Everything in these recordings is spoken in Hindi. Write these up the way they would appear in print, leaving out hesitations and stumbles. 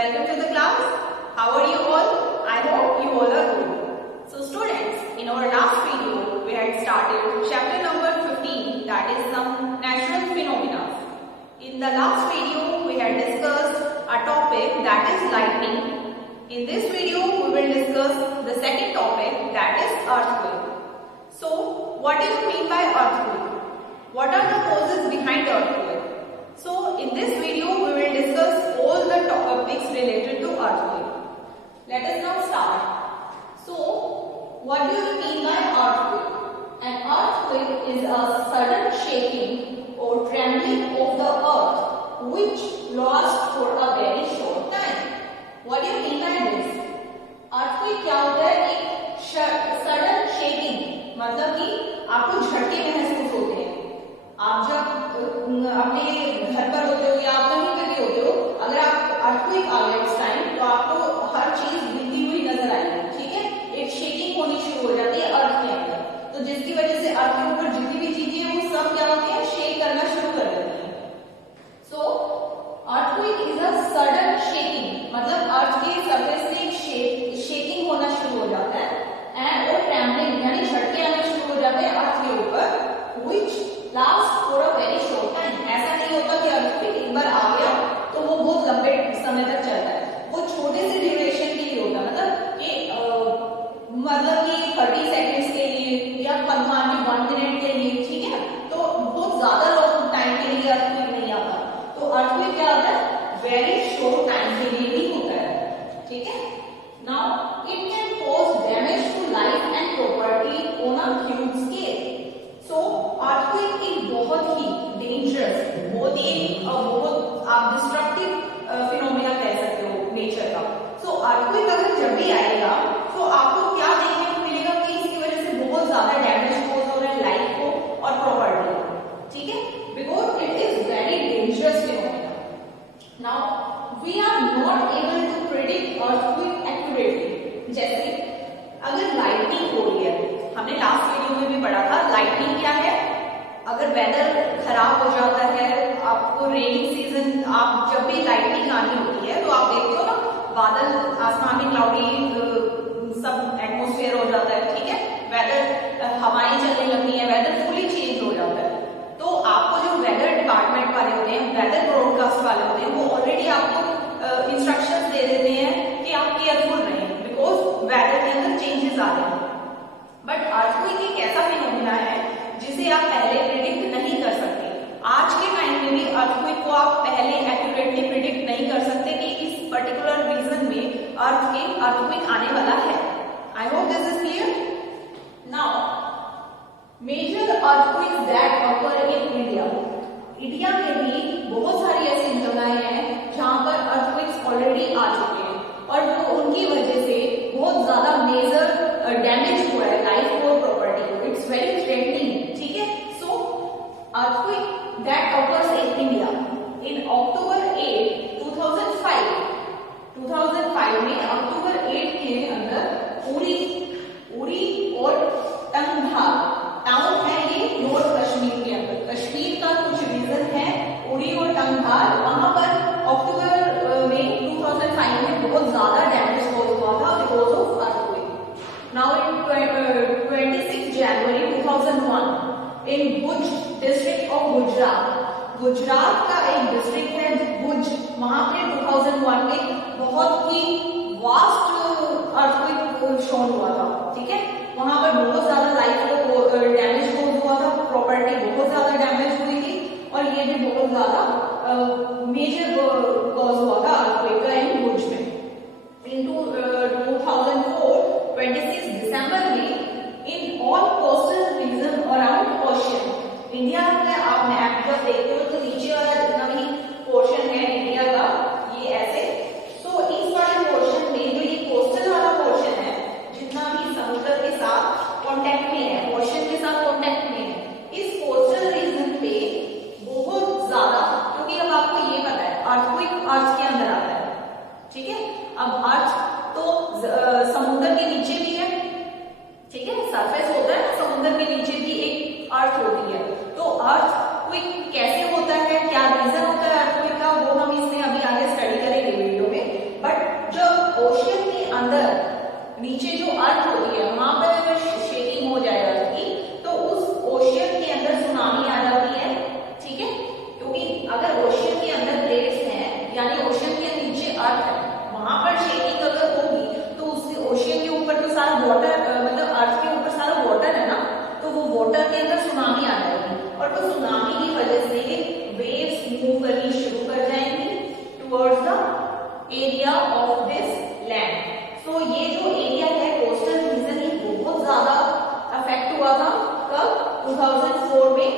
welcome to the class. How are you all? I hope you all are good. So students, in our last video, we had started chapter number 15, that is some natural phenomena. In the last video, we had discussed a topic that is lightning. In this video, we will discuss the second topic, that is earthquake. So, what do you mean by earthquake? What are the causes behind earthquake? So, in this video, we will discuss all the topics related to earthquake. Let us now start. So, what do you mean by earthquake? An earthquake is a sudden shaking or trembling of the earth which lasts for a very short time. What do you mean by this? Earthquake क्या होता है? एक सडन शेकिंग, मतलब कि आपको झटके महसूस होते हैं। आप जब अपने घर पर होते हो या आप कहीं पर भी होते हो, अगर आप अर्थक्वेक आ गया उस टाइम तो आपको हर चीज हिलती हुई नजर आएगी, ठीक है। एक शेकिंग होनी शुरू हो जाती है अर्थ के अंदर, तो जिसकी वजह से अर्थ के ऊपर जितनी भी चीजें हैं वो सब क्या होती है, शेक करना शुरू कर देती है। So earthquake is a sudden shaking, मतलब अर्थ के सरफेस से एक शेकिंग होना शुरू हो जाता है एंड और ट्रेम्बलिंग यानी झटके आना शुरू हो जाते हैं अर्थ के ऊपर, which last for a very short time. ऐसा नहीं होता कि अर्थक्वेक एक बार आ गया तो वो बहुत लंबे समय तक चलता है, वो छोटे से ड्यूरेशन के लिए होता है, मतलब कि 30 सेकेंड्स के लिए या 1 मिनट के लिए, ठीक है। तो बहुत ज्यादा लॉन्ग टाइम के लिए अर्थक्वेक नहीं आता। तो अर्थक्वेक क्या होता है, वेरी शॉर्ट टाइम के लिए ही होता है, ठीक है। Now it can cause damage to life and property on a huge scale. So earthquake एक बहुत ही डेंजरस, बहुत आप डिस्ट्रक्टिव फिनोमेना कह सकते हो नेचर का। सो अर्थक्वेक अगर जब भी आएगा तो आपको क्या देखने को मिलेगा कि इसकी वजह से बहुत ज्यादा डैमेज कॉज हो रहा है लाइफ को और प्रॉपर्टी को, ठीक है, because it is very dangerous phenomena. Now we are not able to predict earthquake accurately. जैसे अगर लाइटनिंग हो रही है, हमने लास्ट वीडियो में भी पढ़ा था लाइटनिंग क्या है। अगर वेदर खराब हो जाता है, आपको रेनिंग सीजन, आप जब भी लाइटनिंग आनी होती है तो आप देखते हो ना, बादल आसमान में क्लाउडी सब एटमोस्फेयर हो जाता है, ठीक है, वेदर हवाएं चलने लगती हैं, वेदर फुली चेंज हो जाता है। तो आपको जो वेदर डिपार्टमेंट वाले होते हैं, वेदर ब्रॉडकास्ट वाले होते हैं, वो ऑलरेडी आपको इंस्ट्रक्शंस दे देते हैं कि आप केयरफुल रहें बिकॉज वेदर के अंदर चेंजेस आ रहे हैं। बट अर्थक्वेक एक ऐसा फिनोमेना है जिसे आप पहले प्रिडिक्ट नहीं कर सकते। आज के टाइम में भी अर्थक्वेक को आप पहले एक्यूरेटली प्रिडिक्ट नहीं कर सकते कि इस पर्टिकुलर रीजन में अर्थक्वेक आने वाला है। I hope this is clear. Now major earthquakes that occur in India. India में भी बहुत सारी ऐसी जगहें हैं जहां पर अर्थक्वेक्स ऑलरेडी आ चुके हैं और वो उनकी वजह से बहुत ज्यादा मेजर डैमेज हुआ है लाइफ और प्रॉपर्टी को। इट्स वेरी थ्रेटनिंग, ठीक है। So earthquake that occurs in India in October 8, 2005 में अक्टूबर 8 के अंदर उरी और टंगधार टाउन है, ये नॉर्थ कश्मीर के अंदर, कश्मीर का कुछ रीजन है उरी और टंगधार, वहां पर अक्टूबर में 2005 में बहुत ज्यादा डैमेज हुआ था because of earthquake. Now in 26 January 2001 in Bhuj district of Gujarat का एक डिस्ट्रिक्ट है भुज, वहां पे 2001 में बहुत ही वास्ट अर्थक्वेक शोन हुआ था, ठीक है। वहां पर बहुत ज्यादा लाइफ को डैमेज हुआ था, प्रॉपर्टी बहुत ज्यादा डैमेज हुई थी और ये भी बहुत ज्यादा मेजर कॉज हुआ था अर्थक्वेक का इन भुज में। इन 2004 26 दिसंबर में in all coastal region around ocean, India में आप मैप जब देखते हो तो नीचे वाला जितना भी पोर्शन है इंडिया का ये ऐसे, तो इस वाले पोर्शन में जो ये कोस्टल वाला पोर्शन है, जितना भी समुद्र के साथ कांटेक्ट में है, ओशन के साथ कांटेक्ट में है, इस कोस्टल रीजन पे बहुत ज्यादा, क्योंकि अब आपको ये पता है earthquake area of this land. So ये जो एरिया है कोस्टल रीजन, ये बहुत ज्यादा अफेक्ट हुआ था कब 2004 में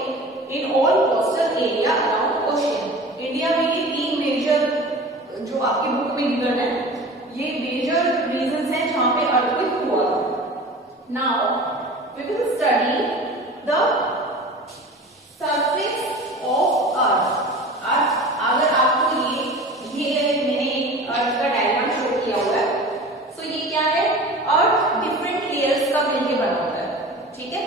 in all coastal area around ocean. India में ये 3 मेजर जो आपकी बुक में गिवन है, ये मेजर रीजंस हैं जहां पे अर्थक्वेक हुआ। Now we will study the surface of earth. अगर आपको ये मैंने अर्थ का डायग्राम शो किया हुआ है, सो ये क्या है, अर्थ डिफरेंट लेयर्स का मिलकर बना होता है, ठीक है,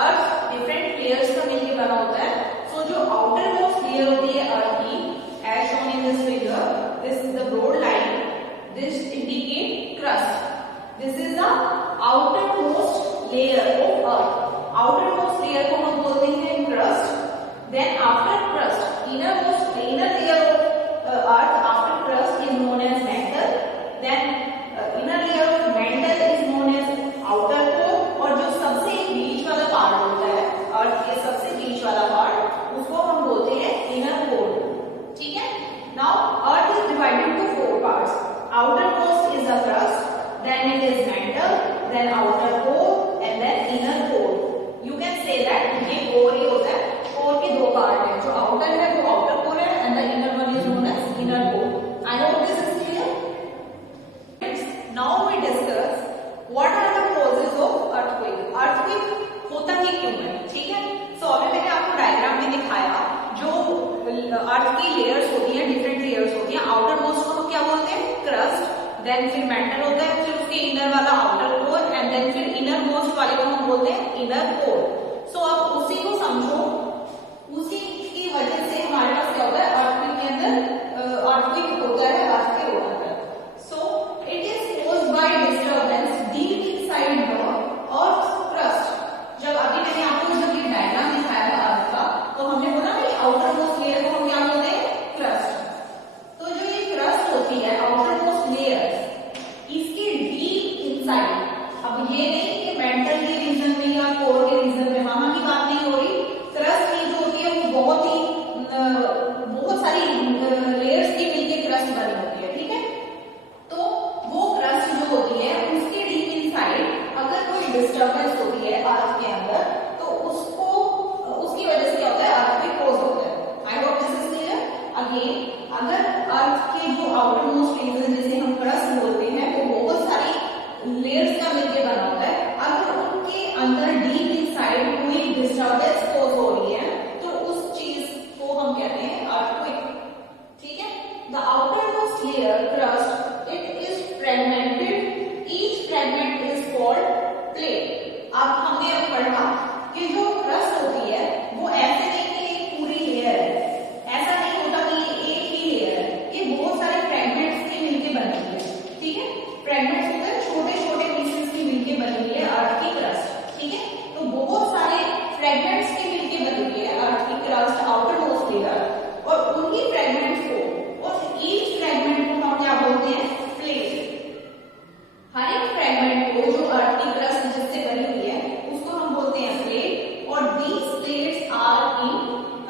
अर्थ डिफरेंट लेयर्स का मिलकर बना होता है। सो जो आउटर मोस्ट लेयर होती है अर्थ की, as shown in this figure, this is the broad line, this indicate crust, this is the outermost layer of earth. Outermost layer को हम बोलते हैं crust. Then after crust, inner layer of earth after crust is known as mantle. Then inner layer of mantle is known as outer core. और जो सबसे बीच वाला पार्ट होता है अर्थ के सबसे बीच वाला पार्ट, उसको हम बोलते हैं इनर कोर, ठीक है। Now earth is divided to 4 parts. Outermost is the crust, then it is mantle, then outer core and then inner core. You can say that ये कोर ही होता है। कोर के 2 पार्ट है, जो आउटर है वो आउटर कोर है and the inner one is known as inner core. I hope this is clear. Now we discuss what are the causes of earthquake. Earthquake होता ही क्यों है, ठीक है। सो अभी मैंने आपको डायग्राम में दिखाया जो अर्थ की लेयर्स होती हैं, डिफरेंट लेयर्स होती हैं। आउटर मोस्ट को हम क्या बोलते हैं, क्रस्ट, देन फिर मैंटल होता है, फिर उसके इनर वाला आउटर कोर एंड देन फिर इनर मोस्ट वाले को हम बोलते हैं इनर कोर। सो अब उसी को समझो, उसी की वजह से हमारे पास क्या होता है, अर्थक्वेक के अंदर अर्थक्वेक होता है अर्थ के ऊपर। So it is caused by disturbance deep inside the earth crust. जब अभी मैंने आपको जब ये डायग्राम दिखाया था अर्थ का, तो हमने बोला कि आउटर मोस्ट लेयर को हम क्या बोलते हैं, क्रस्ट। तो जो ये क्रस्ट होती है, आउटर मोस्ट लेयर, इसके डीप इनसाइड, अब ये नहीं कि मेंटल के रीजन में या कोर के रीजन में, वहां की बात नहीं हो रही। क्रस्ट की जो होती है वो बहुत सारी लेयर्स की मिलकर क्रस्ट बनी होती है, ठीक है। तो वो क्रस्ट जो होती है उसके डीप इनसाइड अगर कोई डिस्टर्बेंस होती है अर्थ के अंदर, तो उसकी वजह से क्या होता है, अर्थक्वेक कॉज होता है। I hope this is clear. Again, अगर अर्थ के जो आउटर मोस्ट रीजन जिसे हम क्रस्ट बोलते हैं, वो बहुत सारी लेयर्स का मिलकर बना होता है। अगर उनके अंदर डीप इनसाइड कोई डिस्टर्बेंस कॉज हो रही है, तो उस चीज को हम कहते हैं अर्थक्वेक, ठीक है। The outermost layer crust, it is fragmented, each fragment is called plate. अब हमने अब पढ़ा कि जो क्रस्ट होती है वो ऐसे नहीं कि एक पूरी लेयर है, ऐसा नहीं होता कि ये एक ही लेयर है, ये बहुत सारे फ्रेगमेंट्स के मिलके बनी है, ठीक है। फ्रेगमेंट्स होते हैं छोटे छोटे पीसेस की मिलके बनी हुई है अर्थ की क्रस्ट, ठीक है। तो बहुत सारे फ्रेगमेंट्स की मिलके बनी हुई है अर्थ की क्रस्ट, आउटर मोस्ट लेयर, और उन्हीं फ्रेगमेंट्स को, और ईच फ्रेगमेंट को हम क्या बोलते हैं, प्लेट। हर एक फ्रेगमेंट को जो अर्थ की क्रस्ट जिससे बनी हुई है उसको हम बोलते हैं प्लेट। और these plates are in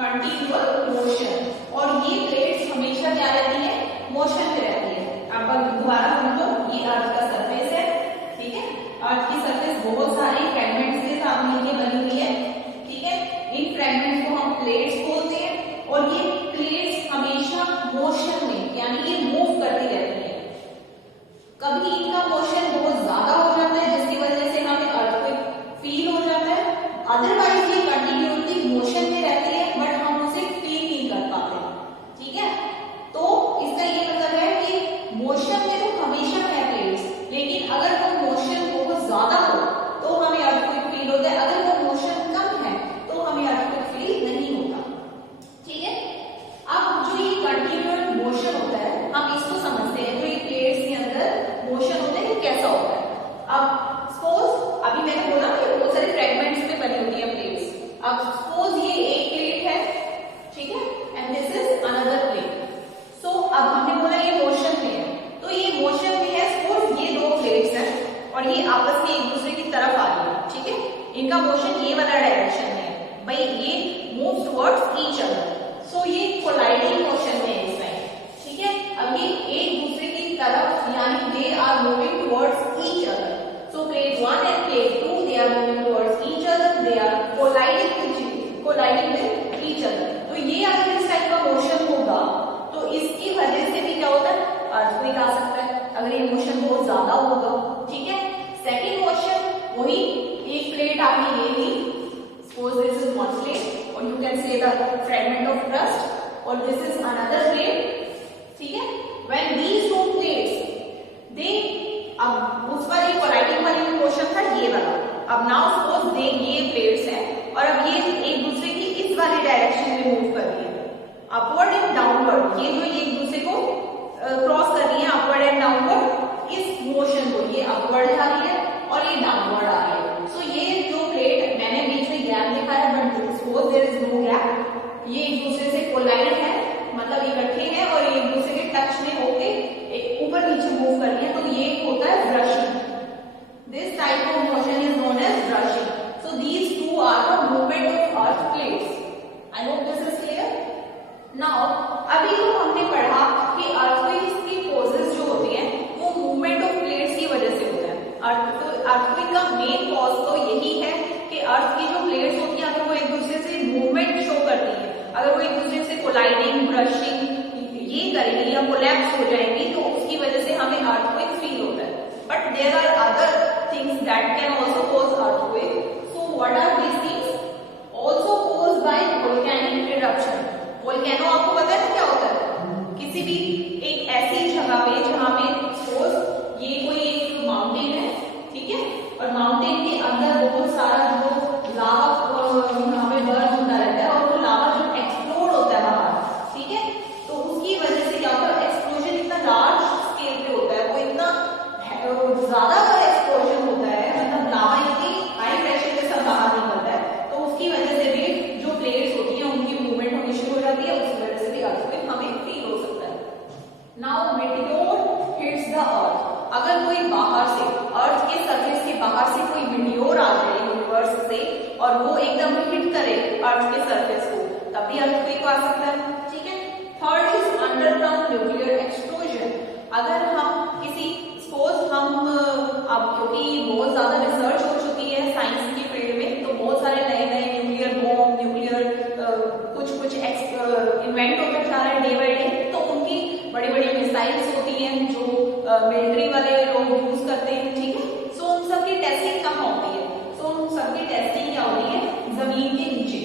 continuous motion, और ये प्लेट्स हमेशा क्या रहती है, मोशन में रहती है। अब दोबारा समझो, ये अर्थ का सरफेस है, ठीक है। अर्थ की सरफेस बहुत सारे फ्रेगमेंट्स के साथ मिलकर बनी हुई है, ठीक है। इन फ्रेगमेंट्स को हम प्लेट्स बोलते हैं, और ये प्लेट्स हमेशा मोशन में, यानी ये मूव करती रहती है। कभी इनका मोशन बहुत ज्यादा हो जाता है जिसकी वजह से हमें अर्थक्वेक फील हो जाता है, अदरवाइज ये कंटिन्यूअसली मोशन में रहती है बट हम उसे फील नहीं कर पाते, ठीक है। तो इसका ये मतलब है कि मोशन में तो हमेशा है प्लेट्स, लेकिन अगर वो मोशन बहुत ज्यादा हो तो हमें अर्थक्वेक फील होता है, अगर वो मोशन कम है तो हमें अर्थक्वेक फील नहीं होता, ठीक है। अब जो ये कंटिन्यूअस मोशन होता है, हम इसको समझते हैं, जो ये प्लेट्स के अंदर मोशन होता है ये कैसा होता है। अब सपोज अभी मैंने बोला कि बहुत सारे फ्रेगमेंट्स में बनी होती है प्लेट्स। अब सपोज ये एक प्लेट है, ठीक है, and this is another plate. So अब हमने बोला ये मोशन में है, तो ये मोशन में है, सपोज ये 2 प्लेट्स हैं और ये आपस में एक दूसरे की तरफ आ रही है, ठीक है। इनका मोशन ये वाला डायरेक्शन में है, भाई ये मूव टुवर्ड्स ईच अदर, सो ये कोलाइडिंग मोशन में है इस टाइम, ठीक है। अब ये एक दूसरे की तरफ, यानी they are moving towards each other. So plate 1 and plate 2 they are moving towards each other, they are colliding with each other. तो ये अगर इस टाइप का मोशन होगा तो इसकी वजह से भी क्या होता है, अर्थक्वेक आ सकता है अगर ये मोशन बहुत ज्यादा होगा. ठीक है. सेकंड मोशन वही, एक प्लेट आपने ले ली, suppose this is one plate or you can say the fragment of crust or this is another plate. ठीक है. When these two plates they, अब उस वाली कोलाइडिंग वाली मोशन था ये वाला, अब नाउ सपोज दे ये प्लेट्स हैं और अब ये एक दूसरे की इस वाले डायरेक्शन में मूव कर रही है, अपवर्ड एंड डाउनवर्ड. ये जो ये एक दूसरे को क्रॉस कर रही है अपवर्ड एंड डाउनवर्ड, इस मोशन को ये अपवर्ड जा रही है और ये डाउनवर्ड आ रही है. सो ये जो प्लेट मैंने बीच में गैप दिखाया but suppose there is no gap, ये एक दूसरे से कोलाइड है, मतलब इकट्ठे हैं और एक दूसरे के टच में होके ऊपर नीचे मूव कर रही है, तो ये होता है brushing. This type of motion is known as brushing. So these two are the movement of earth plates. I hope this is clear. Now अभी तो हमने पढ़ा कि अर्थक्वेक्स की कॉजेज जो होती हैं वो मूवमेंट ऑफ प्लेट्स की वजह से होता है. अर्थक्वेक का मेन कॉज तो यही है कि अर्थ की जो प्लेट्स होती है अगर वो एक दूसरे से मूवमेंट शो करती है, अगर वो एक दूसरे से कोलाइडिंग ब्रशिंग ये करेंगी या कोलैप्स हो जाएंगी तो उसकी वजह से हमें अर्थक्वेक फील होता है. But there are other things that can also cause earthquake. So what are these things? Also caused by volcanic eruption. Volcano आपको पता है क्या होता है? किसी भी एक ऐसी जगह पे जहां पे सपोज ये कोई एक माउंटेन है, ठीक है, और माउंटेन के अंदर बहुत सारा जो लावा यहाँ पे बर्न होता रहता है और वो लावा जो एक्सप्लोड होता है बाहर, ठीक है, तो उसकी वजह से क्या होता है, एक्सप्लोजन इतना लार्ज स्केल पे होता है, वो इतना ज्यादा बड़ा एक्सप्लोजन होता है, मतलब लावा इतनी हाई प्रेशर के साथ बाहर निकलता है, तो उसकी वजह से भी जो प्लेट्स होती है उनकी मूवमेंट होनी शुरू हो जाती है, उसकी वजह से भी अर्थक्वेक हमें फील हो सकता है. Now meteor hits the earth. अगर कोई बाहर से अर्थ के सरफेस के बाहर से कोई मेटियोर आ जाए यूनिवर्स से और वो एकदम हिट करे अर्थ के सरफेस को, तब भी अर्थक्वेक आ सकता है. ठीक है. Third is underground nuclear explosion. अगर हम किसी सपोज हम अब क्योंकि बहुत ज्यादा रिसर्च हो चुकी है साइंस की फील्ड में, तो बहुत सारे नए नए न्यूक्लियर बॉम्ब न्यूक्लियर कुछ इन्वेंट होकर जा रहे हैं डे बाय डे, तो उनकी बड़ी बड़ी मिसाइल्स होती हैं जो मिलिट्री वाले लोग यूज करते हैं. ठीक है. सो उन सबकी टेस्टिंग कहाँ होती है? सो उन सबकी टेस्टिंग क्या होती है? जमीन के नीचे.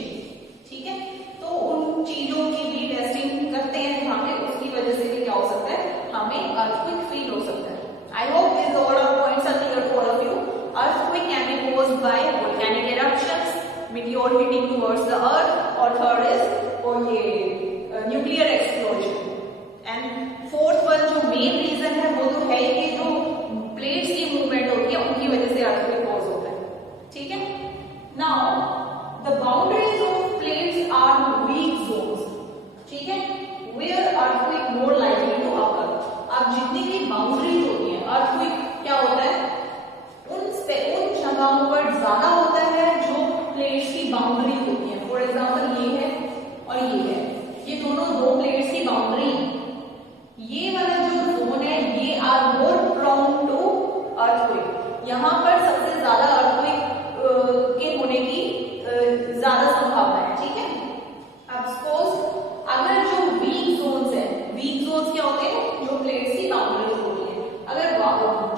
ठीक है. तो उन चीजों की भी टेस्टिंग करते हैं जहाँ पे, उसकी वजह से भी क्या हो सकता है, हमें अर्थक्वेक फील हो सकता है. I hope these all our points are clear to all of you. Earthquake can be caused by volcanic eruptions, meteor hitting towards the earth, or third is nuclear explosion. And fourth one जो main reason है वो तो है कि जो plates की movement होती है उनकी वजह से earthquake cause होता है. ठीक है. Now the boundaries of plates are weak zones. ठीक है. Where earthquake more likely to occur. अब जितनी भी बाउंड्रीज होती हैं, अर्थक्वेक क्या होता है, उन जगहों पर ज्यादा होता है जो प्लेट्स की बाउंड्रीज होती हैं. फॉर एग्जांपल ये है और ये है, ये दोनों दो प्लेट्स की बाउंड्री. ये वाला जो जोन है ये are more prone to earthquake. यहाँ पर सबसे ज्यादा अर्थक्वेक के होने की ज्यादा संभावना है. ठीक है. अब सपोज अगर जो वीक जोन्स है, वीक जोन्स क्या होते हैं, जो प्लेट्स की बाउंड्रीज होती है, अगर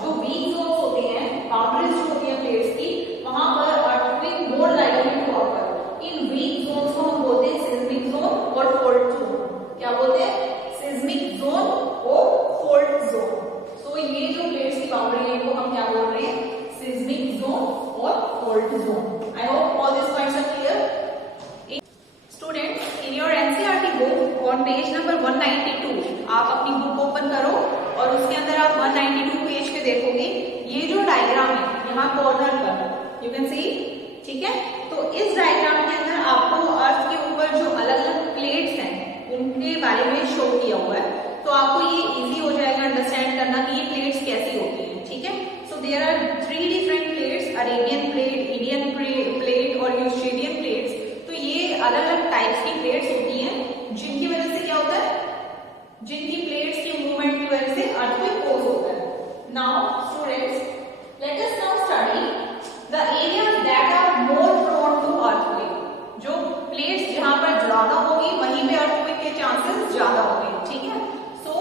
जो वीक जोन्स होते हैं, बाउंड्रीज जो होती है प्लेट्स की, वहां पर earthquake more likely to occur. इन वीक जोन्स को हम बोलते हैं सिस्मिक जोन और फॉल्ट जोन. क्या बोलते हैं? सिस्मिक जोन और फॉल्ट जोन. सो ये जो प्लेट्स की बाउंड्री है वो हम क्या बोल रहे हैं? सिस्मिक जोन और fault zone. I hope all this points are clear. Student, in your NCERT book on page number 192 आप अपनी बुक ओपन करो और उसके अंदर आप 192 पेज पे देखोगे ये जो डायग्राम है यहाँ कॉर्नर पर यू कैन सी. ठीक है. तो इस डायग्राम के अंदर आपको अर्थ के ऊपर जो अलग अलग प्लेट्स हैं उनके बारे में शो किया हुआ है, तो आपको ये इजी हो जाएगा अंडरस्टैंड करना कि ये प्लेट्स कैसी होती हैं. ठीक है. So there are 3 different plates, Arabian plate, Indian plate और यूरेशियन प्लेट्स. तो ये अलग अलग टाइप्स की प्लेट्स होती हैं जिनकी वजह से क्या होता है, जिनकी प्लेट्स की मूवमेंट की वजह से earthquake Now students, let us now study the areas that are more prone to earthquake. जो प्लेट्स जहां पर ज्यादा होगी वहीं पे earthquake के चांसेस ज्यादा होंगे, ठीक है? So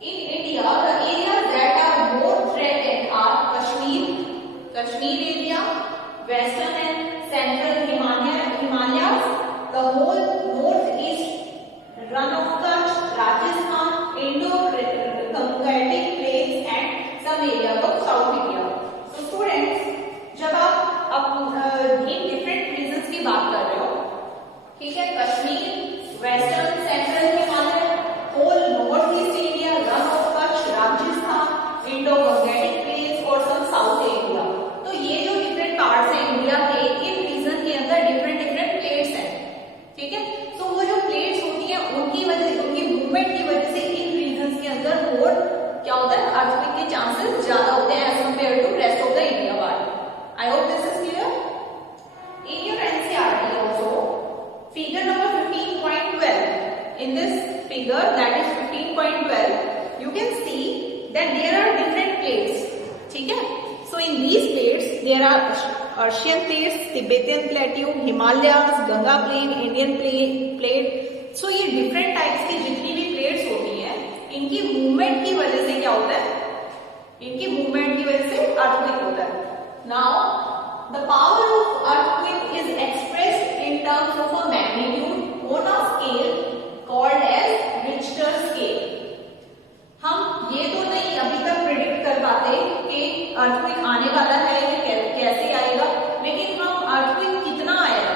in India, the areas that are more threatened are Kashmir area, Western and Central Himalayas, the whole northeast run of Kutch, Rajasthan, Indo-Gangetic plains and some areas of South India. So students, जब आप इन डिफरेंट रीजन्स की बात कर रहे हो, ठीक है, Kashmir, western central Himalaya, whole north east India, run of Kutch, Rajasthan, Indo Gangetic plains और सब साउथ एरिया, तो ये जो डिफरेंट पार्ट्स हैं इंडिया के, इन रीजन के अंदर डिफरेंट डिफरेंट प्लेट्स हैं, ठीक है? तो वो जो प्लेट्स होती हैं उनकी वजह, उनकी मूवमेंट की वजह से इन रीजन्स के अंदर और क्या होता है, अर्थक्वेक के चांसेस ज्यादा होते हैं as compare to rest of the India part. I hope this is clear. In your NCERT also, figure number 15.12. In this figure, that is 15.12, you can see that there are different plates. ठीक है? So in these plates, there are Archean plates, Tibetan plateau, Himalayas, Ganga plain, Indian plate. So ये different types की जितनी भी plates होती हैं, इनकी movement की वजह से क्या होता है? इनकी movement की वजह से earthquake होता है. Now, the power of earthquake is expressed in terms of a magnitude on a scale called as Richter scale. हम ये तो नहीं अभी तक प्रिडिक्ट कर पाते कि earthquake आने वाला है या कैसे आएगा, लेकिन हम earthquake कितना आया,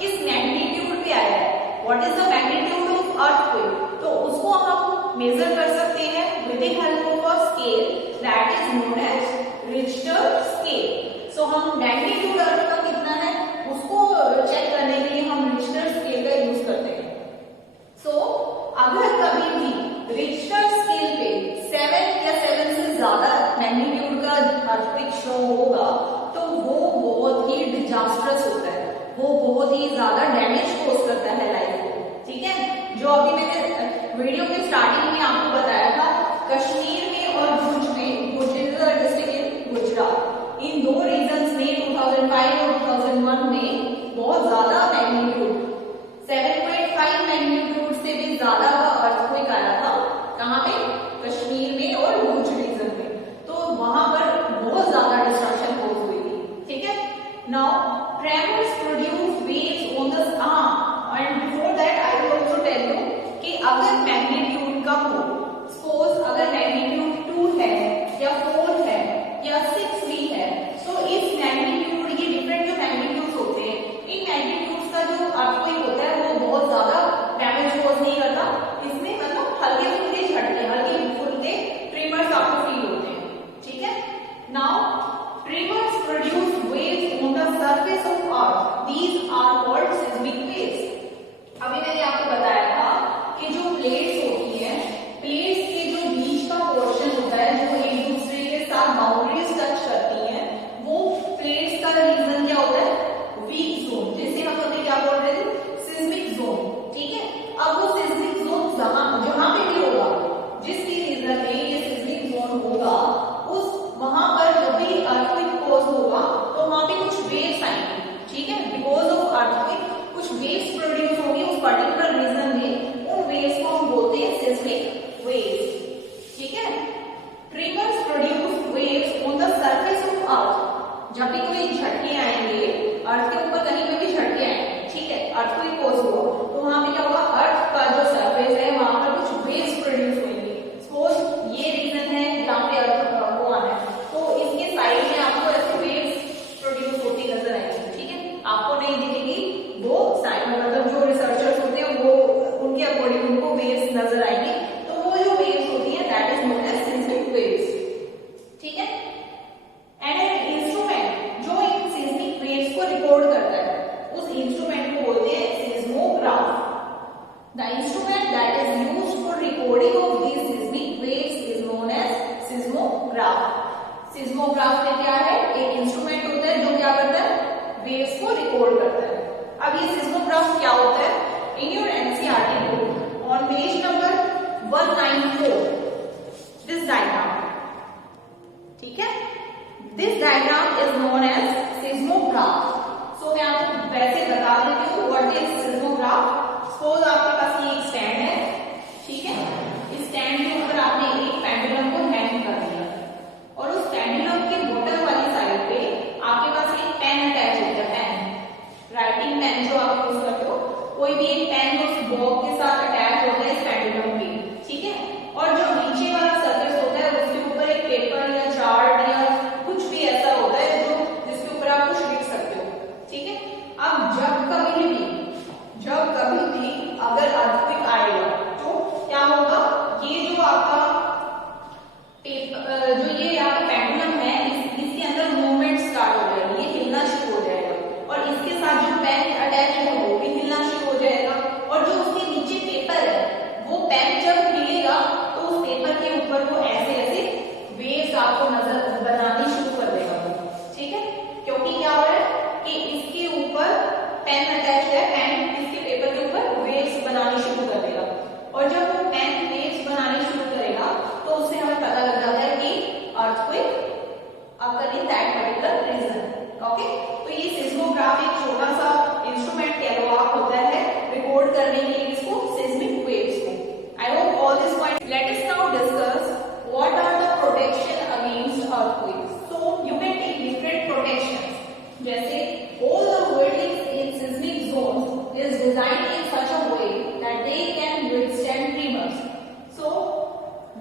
किस मैग्नीट्यूड पे आया, what is the magnitude of earthquake, तो उसको हम मेजर कर सकते हैं with the help of a scale that is known as Richter scale. तो हम मैग्नीट्यूड अर्थ का कितना है उसको चेक करने के लिए हम रिक्टर स्केल का यूज करते हैं. सो अगर कभी भी रिक्टर स्केल पे 7 या 7 से ज्यादा मैग्नीट्यूड का अर्थक्वेक शो होगा तो वो बहुत ही डिजास्टरस होता है, वो बहुत ही ज्यादा डैमेज कोज करता है लाइफ को, ठीक है? जो अभी मैंने वीडियो के स्टार्टिंग में आपको बताया था, कश्मीर में और भुज में, Bhuj is the district in Gujarat, इन दो रीजन्स में 2005 और 2001 में बहुत ज्यादा मैग्नीट्यूड 7.5 मैग्नीट्यूड से भी ज्यादा का अर्थक्वेक आया था. कहाँ पे? कश्मीर में और भुज रीजन में. तो वहां पर बहुत ज्यादा डिस्ट्रक्शन कोज हुई थी, ठीक है? Now tremors produce waves on the and before that I will also tell you कि अगर मैग्नीट्यूड का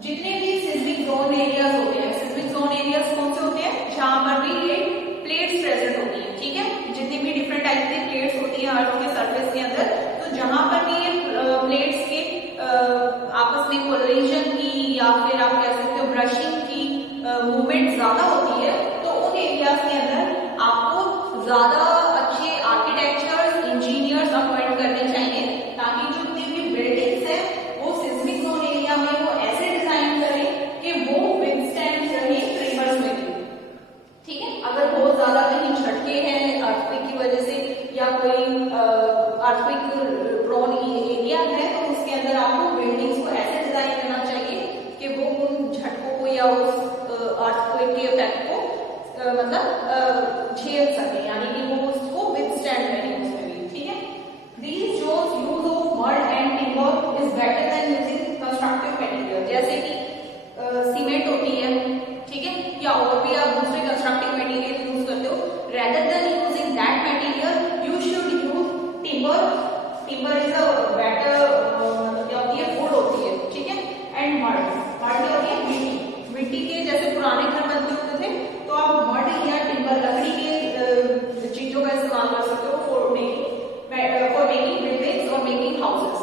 जितने भी सिस्मिक जोन एरियाज होते हैं, सिस्मिक जोन एरियाज कौन से होते हैं, जहां पर भी ये प्लेट्स प्रेजेंट होती है, ठीक है, जितनी भी डिफरेंट टाइप की प्लेट्स होती है अर्थ के सरफेस के अंदर, तो जहां पर भी ये प्लेट्स के आपस में कोलिजन की या फिर आप कह सकते हो ब्रशिंग की मूवमेंट ज्यादा होती है, तो उन एरियाज के अंदर आपको ज्यादा अच्छे आर्किटेक्चर्स, इंजीनियर्स अपॉइंट करने चाहिए, ताकि जो जितनी भी बिल्डिंग्स है वो सिस्मिक जोन एरिया में वो ऐसे डिजाइन करें कि वो विथस्टैंड रहे ट्रेमर्स में, ठीक है। अगर बहुत ज्यादा कहीं झटके हैं अर्थक्वेक की वजह से या कोई अर्थक्वेक प्रोन एरिया है, तो उसके अंदर आपको बिल्डिंग्स को ऐसे डिजाइन करना चाहिए कि वो उन झटकों को या उस अर्थक्वेक के इफेक्ट को मतलब झेल सके, यानी कि वो उसको विथस्टैंड करें उसमें भी, ठीक है। These shows use of mud and timber is better than using constructive material, जैसे कि सीमेंट होती है, ठीक है, या और भी आप दूसरे कंस्ट्रक्टिव मटेरियल यूज करते हो, rather than using that material you should use timber. Timber is a better क्या होती है, वुड होती है, ठीक है, and mud. mud क्या होती है, मिट्टी, मिट्टी के जैसे पुराने घर बनते होते थे, तो आप मड या टिम्बर लकड़ी के चीजों का इस्तेमाल कर सकते हो for making buildings or making houses.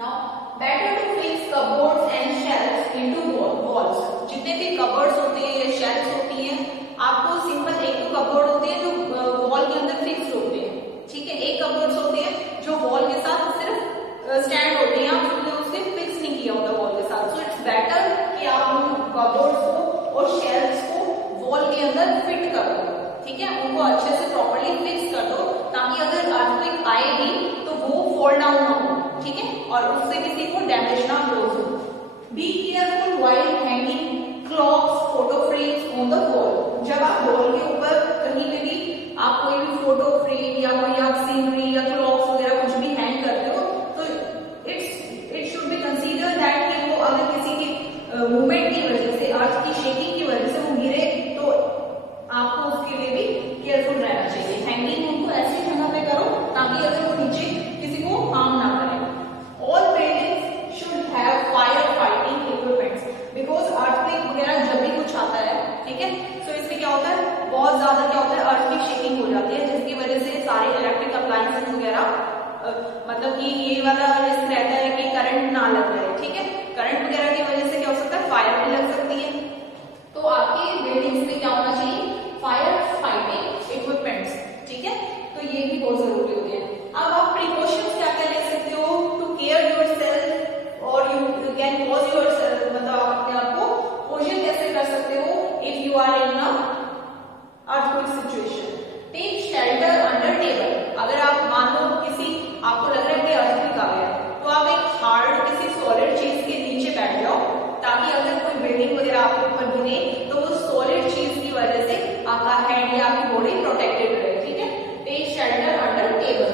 Now, better to fix cupboards and shelves into walls. जितने भी cupboards होते हैं या shelves होती हैं, आपको सिंपल एक तो cupboard होते हैं जो वॉल के अंदर फिक्स होते हैं, ठीक है, एक cupboards होते हैं जो वॉल के साथ सिर्फ स्टैंड होते हैं, आपने उससे फिक्स नहीं किया होता वॉल के साथ, सो इट्स बेटर कि आप उन cupboards को और shelves को वॉल के अंदर फिट कर दो, ठीक है, उनको अच्छे से प्रॉपर्ली फिक्स कर दो, ताकि अगर अर्थक्वेक आए भी तो वो फॉल डाउन ना हो, ठीक है, और उससे किसी को डैमेज ना हो। Be careful while hanging clocks, photo frames on the wall. जब आप वॉल के ऊपर कहीं पे भी आप कोई भी फोटो फ्रेम या कोई आप सीनरी या क्लॉक्स वगैरह कुछ भी हैंग करते हो, तो it should be consider that कि वो अगर किसी की मूवमेंट की वजह से, अर्थ की शेकिंग की वजह से वो गिरे, तो आपको उसके लिए भी केयरफुल रहना चाहिए। हैंगिंग उनको ऐसी जगह पे करो ताकि अगर वो नीचे किसी को हार्म ना करे। All buildings should have fire fighting equipments, because earthquake वगैरह जब भी कुछ आता है, ठीक है, तो इसमें क्या होता है, बहुत ज्यादा क्या होता है, अर्थ की शेकिंग हो जाती है, जिसकी वजह से सारे इलेक्ट्रिक अप्लायंसेस वगैरह मतलब कि ये वाला रिस्क रहता है कि करंट ना लग जाए, ठीक है, करंट वगैरह की वजह से क्या हो सकता है, फायर भी लग सकती है, तो आपके बिल्डिंग्स में क्या होना चाहिए, फायर फाइटिंग इक्विपमेंट्स, ठीक है, तो ये भी बहुत जरूरी होते हैं। अब आप प्रिकॉशंस क्या क्या ले सकते हो टू केयर योरसेल्फ, और यू कैन कॉज योरसेल्फ, मतलब आप अपने आप को पोषण कैसे कर सकते हो if you are in a earthquake situation. Take shelter under table. अगर आप मान लो किसी आपको लग रहा है कि अर्थक्वेक आ गया, तो आप एक हार्ड किसी सॉलिड चीज के नीचे बैठ जाओ, ताकि अगर कोई बिल्डिंग वगैरह आपके ऊपर गिरे तो वो सॉलिड चीज की वजह से आपका हेड या आपकी बॉडी प्रोटेक्टेड रहे, ठीक है। Take shelter under table.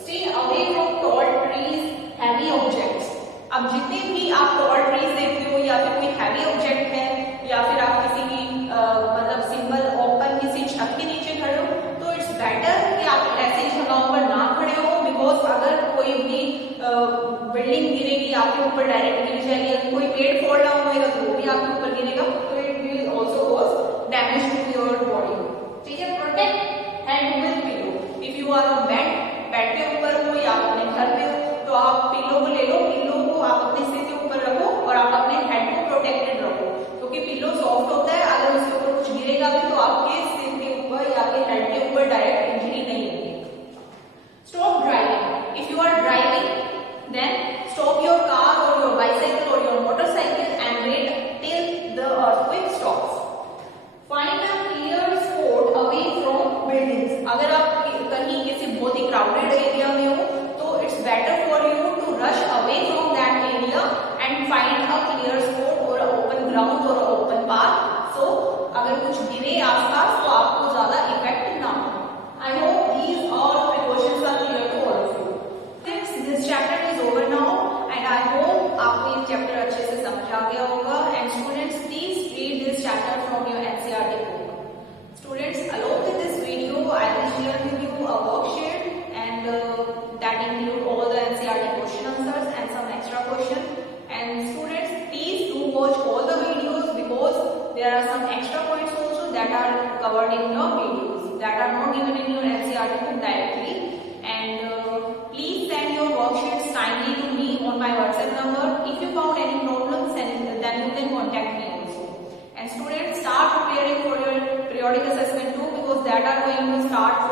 Stay away from tall trees, heavy objects. अब जितने भी आप टॉल ट्रीज देखते हो या फिर कोई हैवी ऑब्जेक्ट है या फिर आप किसी की मतलब सिंपल ओपन किसी छत के नीचे खड़े हो, तो इट्स बेटर कि आप ऐसी जगहों पर ना खड़े हो, बिकॉज अगर कोई भी बिल्डिंग गिरेगी आपके ऊपर डायरेक्ट गिर जाएगी, कोई पेड़ फॉल डाउन होगा तो वो भी आपके ऊपर गिरेगा, तो it will also cause damage to your body, ठीक है। Protect hand with pillow. If you are on bed, bed के ऊपर हो या अपने घर पे हो, तो आप पिलो को ले लो, पिलो को आप अपने सिर के ऊपर रखो और आप अपने हेड को प्रोटेक्टेड रखो, क्योंकि पिलो सॉफ्ट होता है, अगर उसके ऊपर कुछ गिरेगा भी तो आपके सिर के ऊपर या आपके हेड के ऊपर डायरेक्ट इंजरी नहीं होगी। Stop driving. If you are driving, then stop your car or your bicycle or your motorcycle and wait till the earthquake stops. Find a clear spot away from buildings. अगर आप कहीं किसी बहुत ही crowded area में हो, तो it's better for you to rush away from that area and find a clear spot or open ground or open path. So अगर कुछ गिरे आसपास तो आपको ज्यादा इफेक्ट ना हो। I hope these all precautions are clear to all of you. This chapter is over now and I hope आपको ये चैप्टर अच्छे से समझ आ गया होगा। And students, please read this chapter from your NCERT book. Students, along with this video, I will share with you a worksheet and that include all the NCERT question answers and some extra questions. And students, please do not given in your NCERT book directly. And please send your worksheets kindly to me on my WhatsApp number. If you found any problems, then you can contact me also. And students, start preparing for your periodic assessment too, because that are going to start